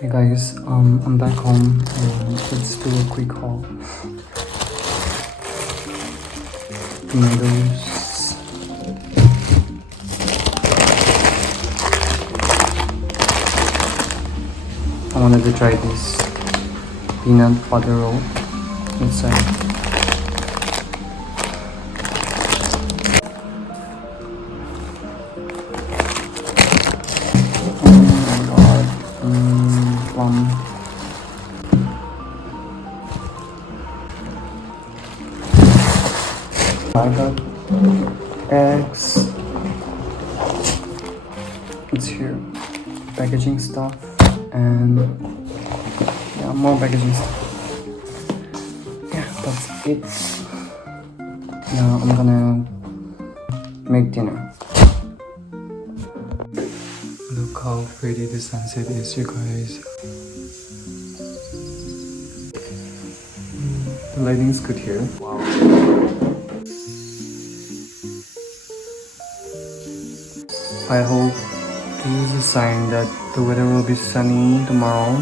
Hey guys, I'm back home and let's do a quick haul. Tomatoes. I wanted to try this peanut butter roll inside. I got eggs. It's here. Packaging stuff and yeah, more packaging stuff. Yeah, that's it. Now I'm gonna make dinner. Look how pretty the sunset is, you guys. The lighting's good here. Wow. I hope this is a sign that the weather will be sunny tomorrow,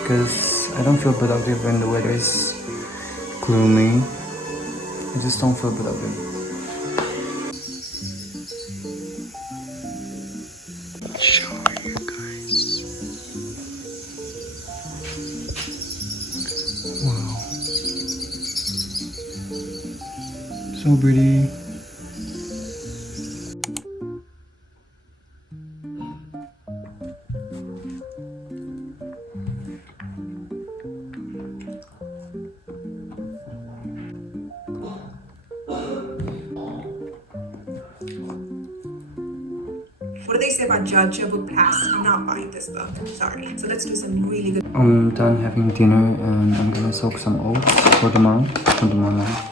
because I don't feel productive when the weather is gloomy. I just don't feel productive. Show you guys. Wow. So pretty. What do they say about judge a book pass? I'm not buying this book. Sorry. So let's do some really good. I'm done having dinner and I'm gonna soak some oats for tomorrow night.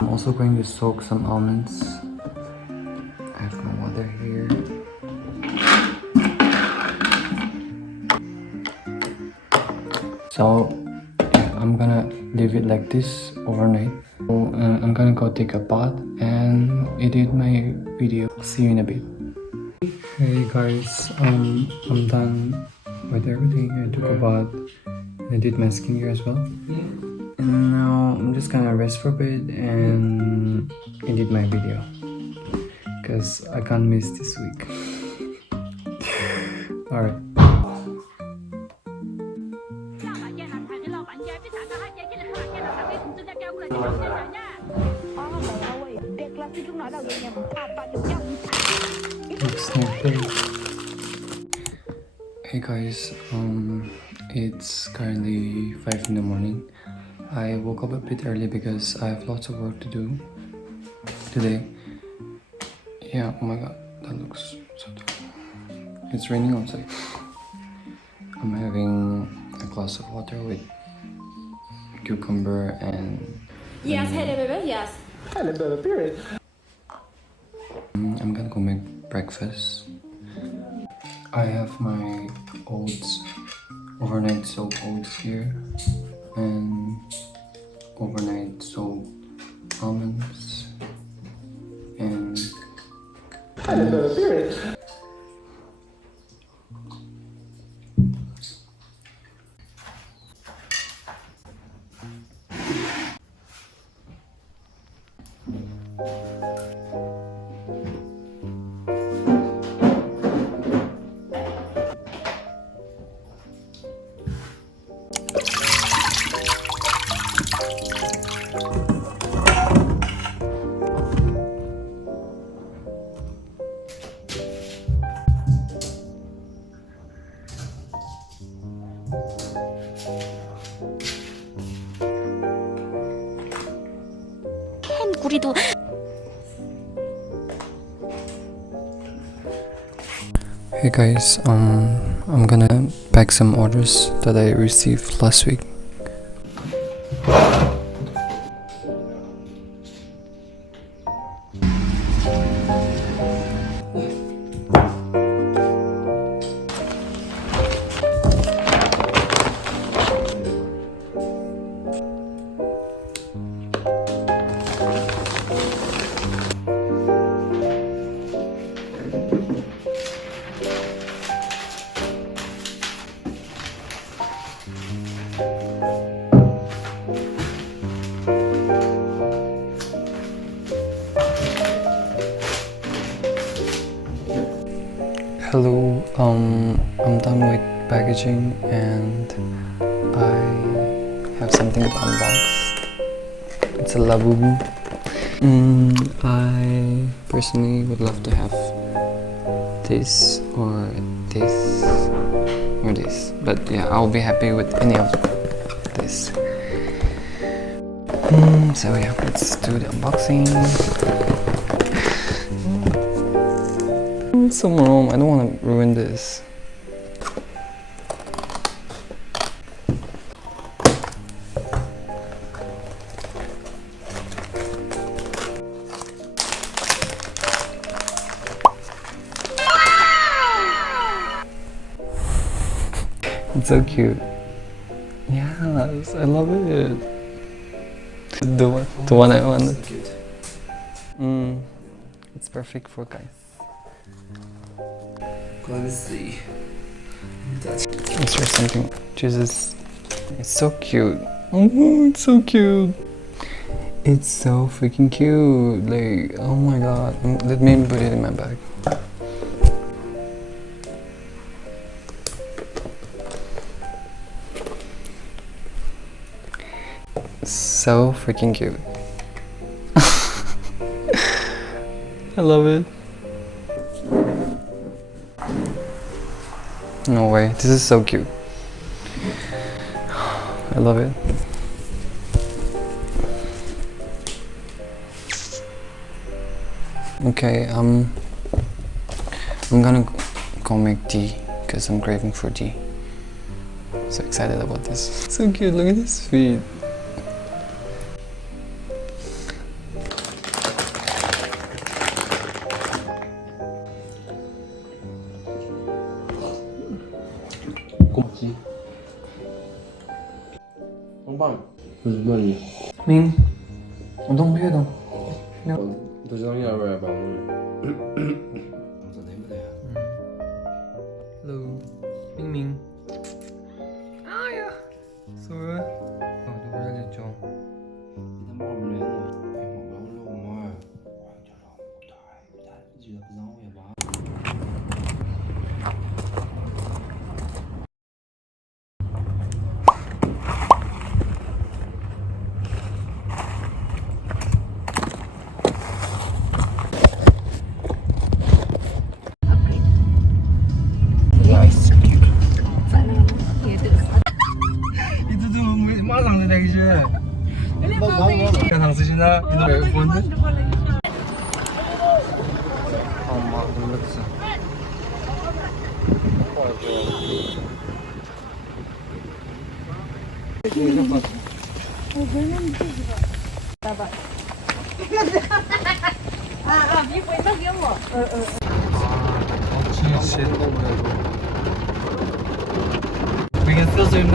I'm also going to soak some almonds. I have my water here. So yeah, I'm gonna leave it like this overnight. So, I'm gonna go take a bath and edit my video. See you in a bit. Hey guys, I'm done with everything. I took a bath and I did my skincare as well. And now I'm just gonna rest for a bit and edit my video, because I can't miss this week. Alright. Hey guys, it's currently 5 in the morning. I woke up a bit early because I have lots of work to do today. Yeah, oh my god, that looks so dark. It's raining outside. I'm having a glass of water with cucumber and... Yes, hello baby, yes. Hello baby, period. I'm gonna go make breakfast. I have my oats, overnight soaked oats here, and overnight soaked almonds, and... Hello baby, period. 우리도 Hey guys, I'm gonna pack some orders that I received last week. Hello, I'm done with packaging and I have something to unbox. It's a labubu. I personally would love to have this or this or this, but yeah, I'll be happy with any of this. So yeah, let's do the unboxing. Some room. I don't want to ruin this. It's so cute. Yes, I love it. The one I wanted. It's perfect for guys. Let me see. Let's try something. Jesus, it's so cute. Oh, it's so cute. It's so freaking cute. Like, oh my god. Let me put it in my bag. So freaking cute. I love it. No way, this is so cute. I love it. Okay, I'm gonna go make tea because I'm craving for tea. So excited about this. So cute, look at his feet. 고맙지. 홍방. 무슨 말이야? Ming, don't be don't. 도장이야 왜 방울? 방송 내보내야. Hello, Ming Ming. 아야, sorry. 놀라겠죠. 이단 먹으면 해. 먹으려고 뭘? 저런 다 지가 그 상황에 봐.马上就带去。刚试呢，你都没分的。엄마 놀랐어.每个色水呢？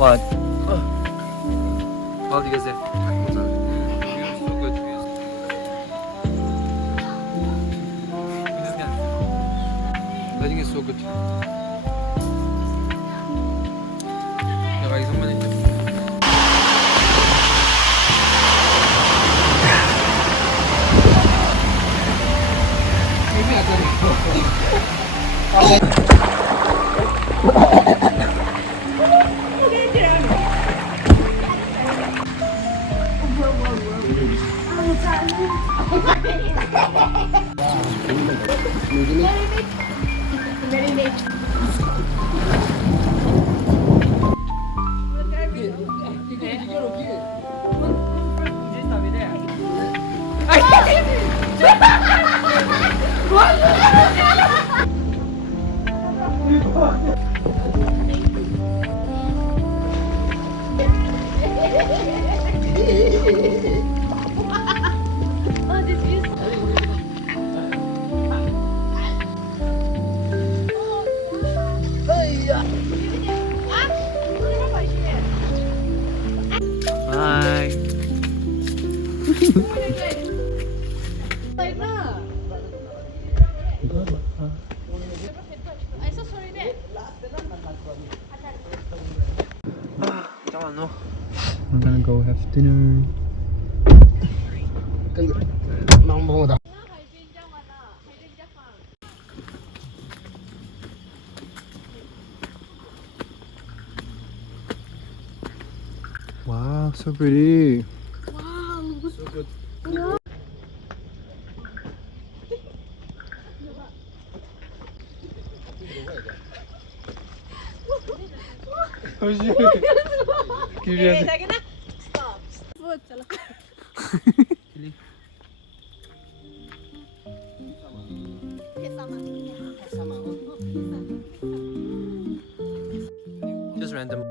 What? How do you say? So good. I think it's so good. 내가 이 선배님 Bye. I'm so sorry, babe. 잠깐만 너. We're gonna go have dinner. 망보다. Wow, so pretty. So good. Curious. Just random.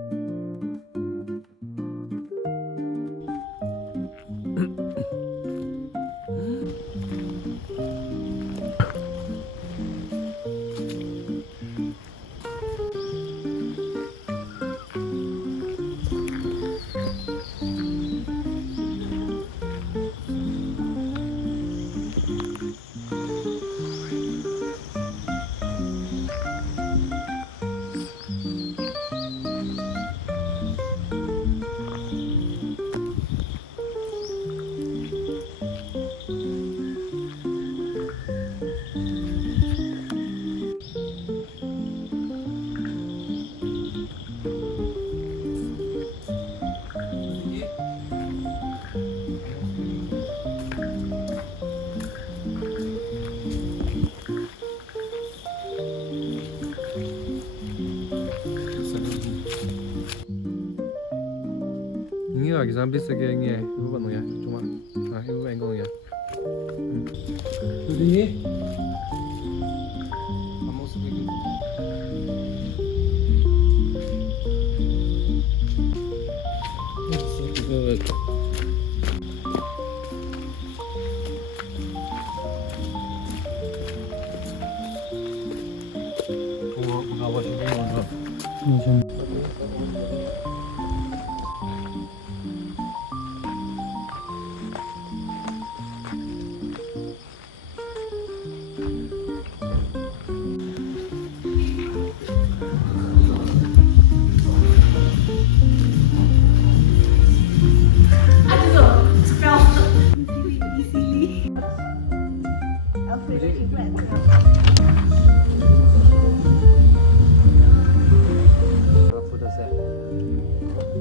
Ini lagi sampai segini, ibu buat ya, cuma, ibu enggong ya. Ini. Kamu seperti. So good. Mengawal juga mana?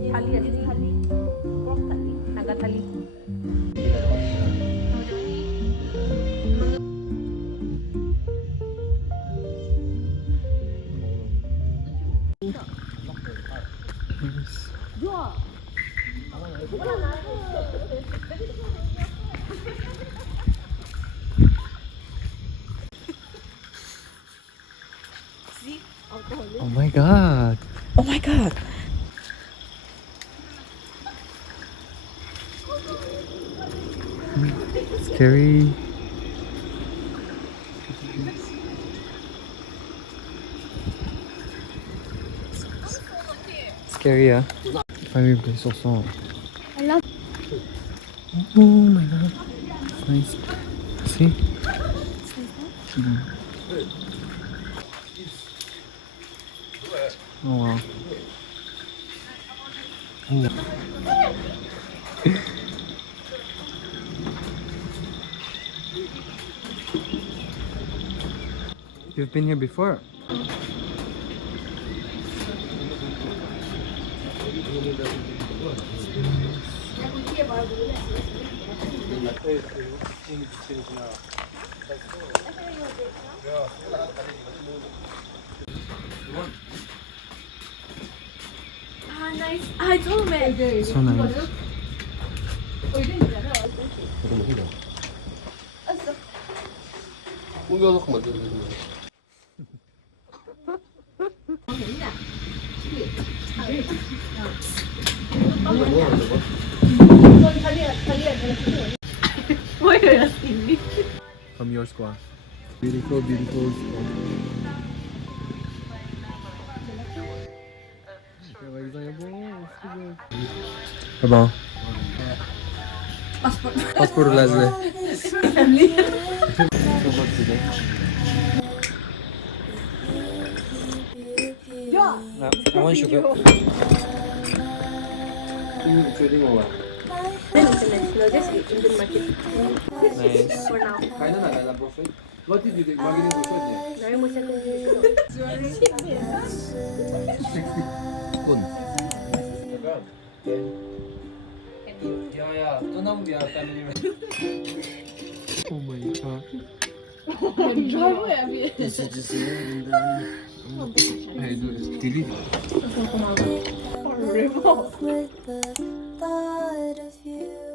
Thali ada di thali. Pork thali, naga thali. Jual. Oh my god. Oh my god. Scary. scary, yeah. Fireplace also. I love. Oh my god. Nice. See? Oh wow. You've been here before? Ah, nice. Ah, 처음에. So nice. From your squad. Beautiful, beautiful squad. Apa? Paspor lazım. No, I want sugar. Trading over. International, just Indian market Nice. for now. Kainan na na profit. What did you do? Magaling profit niya. Dari mo siya Kun. Yeah, yeah. So now we are family. Oh my god. Hey, delete. With the thought of you.